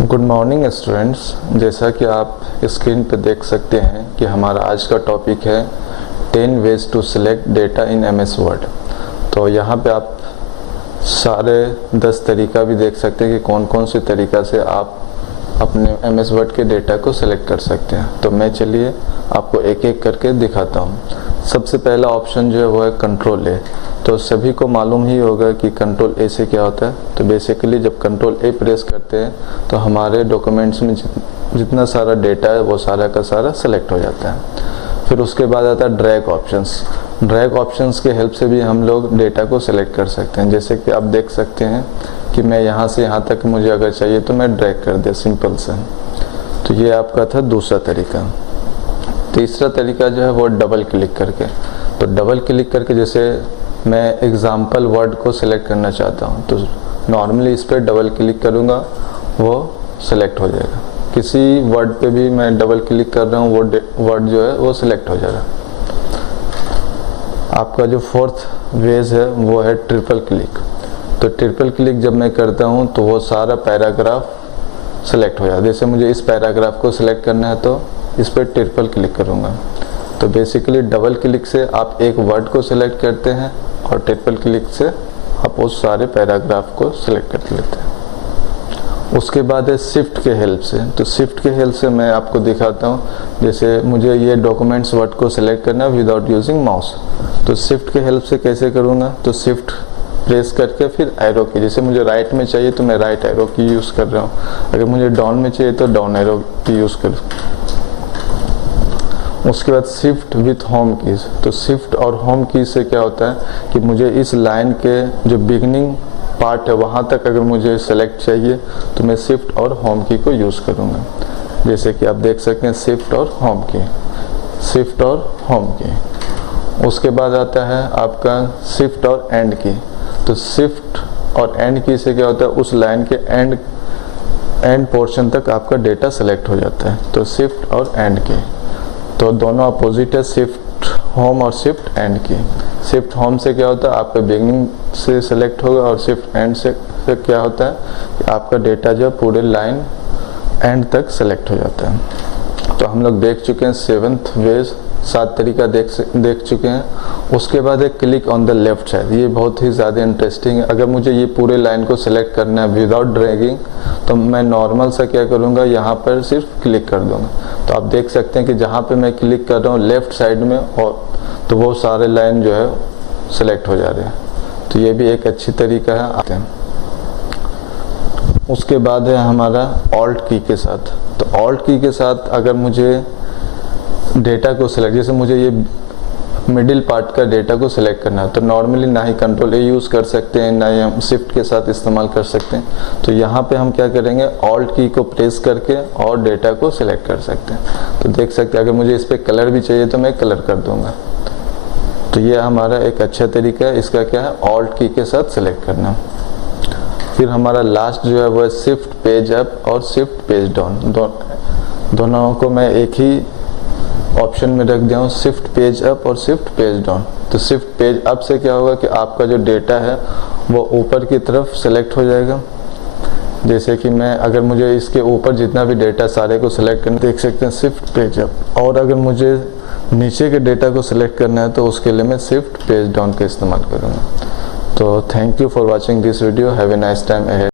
Good morning students. जैसा कि आप स्क्रीन पर देख सकते हैं कि हमारा आज का टॉपिक है 10 ways to select data in MS Word. तो यहाँ पे आप सारे 10 तरीका भी देख सकते हैं कि कौन कौन से तरीका से आप अपने एमएस वर्ड के डेटा को सिलेक्ट कर सकते हैं। तो मैं चलिए आपको एक एक करके दिखाता हूँ। सबसे पहला ऑप्शन जो है वो है कंट्रोल ए। तो सभी को मालूम ही होगा कि कंट्रोल ए से क्या होता है। तो बेसिकली जब कंट्रोल ए प्रेस करते हैं तो हमारे डॉक्यूमेंट्स में जितना सारा डेटा है वो सारा का सारा सेलेक्ट हो जाता है। फिर उसके बाद आता है ड्रैग ऑप्शंस। ड्रैग ऑप्शंस के हेल्प से भी हम लोग डेटा को सिलेक्ट कर सकते हैं। जैसे कि आप देख सकते हैं कि मैं यहाँ से यहाँ तक मुझे अगर चाहिए तो मैं ड्रैग कर दिया सिंपल से। तो ये आपका था दूसरा तरीका। तीसरा तरीका जो है वो डबल क्लिक करके। तो डबल क्लिक करके जैसे मैं एग्जाम्पल वर्ड को सिलेक्ट करना चाहता हूँ तो नॉर्मली इस पर डबल क्लिक करूँगा, वो सिलेक्ट हो जाएगा। किसी वर्ड पे भी मैं डबल क्लिक कर रहा हूँ वो वर्ड जो है वो सिलेक्ट हो जाएगा। आपका जो फोर्थ वेज है वो है ट्रिपल क्लिक। तो ट्रिपल क्लिक जब मैं करता हूँ तो वो सारा पैराग्राफ सिलेक्ट हो जाएगा। जैसे मुझे इस पैराग्राफ को सिलेक्ट करना है तो इस पर ट्रिपल क्लिक करूँगा। तो बेसिकली डबल क्लिक से आप एक वर्ड को सिलेक्ट करते हैं और ट्रिपल क्लिक से आप उस सारे पैराग्राफ को सिलेक्ट कर लेते हैं। उसके बाद है शिफ्ट के हेल्प से। तो शिफ्ट के हेल्प से मैं आपको दिखाता हूँ। जैसे मुझे ये डॉक्यूमेंट्स वर्ड को सिलेक्ट करना विदाउट यूजिंग माउस। तो शिफ्ट के हेल्प से कैसे करूँगा, तो शिफ्ट प्रेस करके फिर एरो की, जैसे मुझे राइट में चाहिए तो मैं राइट एरो की यूज़ कर रहा हूँ, अगर मुझे डाउन में चाहिए तो डाउन एरो की यूज़ कर। उसके बाद शिफ्ट विथ होम कीज। तो शिफ्ट और होम कीज से क्या होता है कि मुझे इस लाइन के जो बिगनिंग पार्ट है वहाँ तक अगर मुझे सेलेक्ट चाहिए तो मैं शिफ्ट और होम की को यूज़ करूँगा। जैसे कि आप देख सकते हैं शिफ्ट और होम की, शिफ्ट और होम की। उसके बाद आता है आपका शिफ्ट और एंड की। तो शिफ्ट और एंड की से क्या होता है, उस लाइन के एंड पोर्शन तक आपका डेटा सेलेक्ट हो जाता है। तो शिफ्ट और एंड की, तो दोनों अपोजिट है, शिफ्ट होम और शिफ्ट एंड की। शिफ्ट होम से क्या होता है आपका बिगनिंग से सिलेक्ट होगा और शिफ्ट एंड से क्या होता है कि आपका डेटा जो पूरे लाइन एंड तक सेलेक्ट हो जाता है। तो हम लोग देख चुके हैं सेवंथ वेज, 7 तरीका देख चुके हैं। उसके बाद एक click on the left side. ये बहुत ही ज़्यादा इंटरेस्टिंग है। अगर मुझे ये पूरे लाइन को सिलेक्ट करना है विदाउट ड्रैगिंग तो मैं नॉर्मल सा क्या करूँगा, यहाँ पर सिर्फ क्लिक कर दूँगा। तो आप देख सकते हैं कि जहाँ पे मैं क्लिक कर रहा हूँ लेफ्ट साइड में, और तो वो सारे लाइन जो है सिलेक्ट हो जा रहे हैं। तो ये भी एक अच्छी तरीका है। आते हैं उसके बाद है हमारा ऑल्ट की के साथ। तो ऑल्ट की के साथ अगर मुझे डेटा को सिलेक्ट, जैसे मुझे ये मिडिल पार्ट का डेटा को सिलेक्ट करना है तो नॉर्मली ना ही कंट्रोल ए यूज़ कर सकते हैं, ना ही हम शिफ्ट के साथ इस्तेमाल कर सकते हैं। तो यहाँ पे हम क्या करेंगे, ऑल्ट की को प्रेस करके और डेटा को सिलेक्ट कर सकते हैं। तो देख सकते हैं अगर मुझे इस पर कलर भी चाहिए तो मैं कलर कर दूंगा। तो ये हमारा एक अच्छा तरीका है, इसका क्या है ऑल्ट की के साथ सिलेक्ट करना। फिर हमारा लास्ट जो है वो है शिफ्ट पेज अप और शिफ्ट पेज डाउन। दोनों को मैं एक ही ऑप्शन में रख दिया हूँ, शिफ्ट पेज अप और शिफ्ट पेज डाउन। तो शिफ्ट पेज अप से क्या होगा कि आपका जो डेटा है वो ऊपर की तरफ सेलेक्ट हो जाएगा। जैसे कि मैं अगर मुझे इसके ऊपर जितना भी डेटा सारे को सिलेक्ट करना, देख सकते हैं शिफ्ट पेज अप। और अगर मुझे नीचे के डेटा को सिलेक्ट करना है तो उसके लिए मैं शिफ्ट पेज डाउन का इस्तेमाल करूँगा। तो thank you for watching this video. Have a nice time ahead.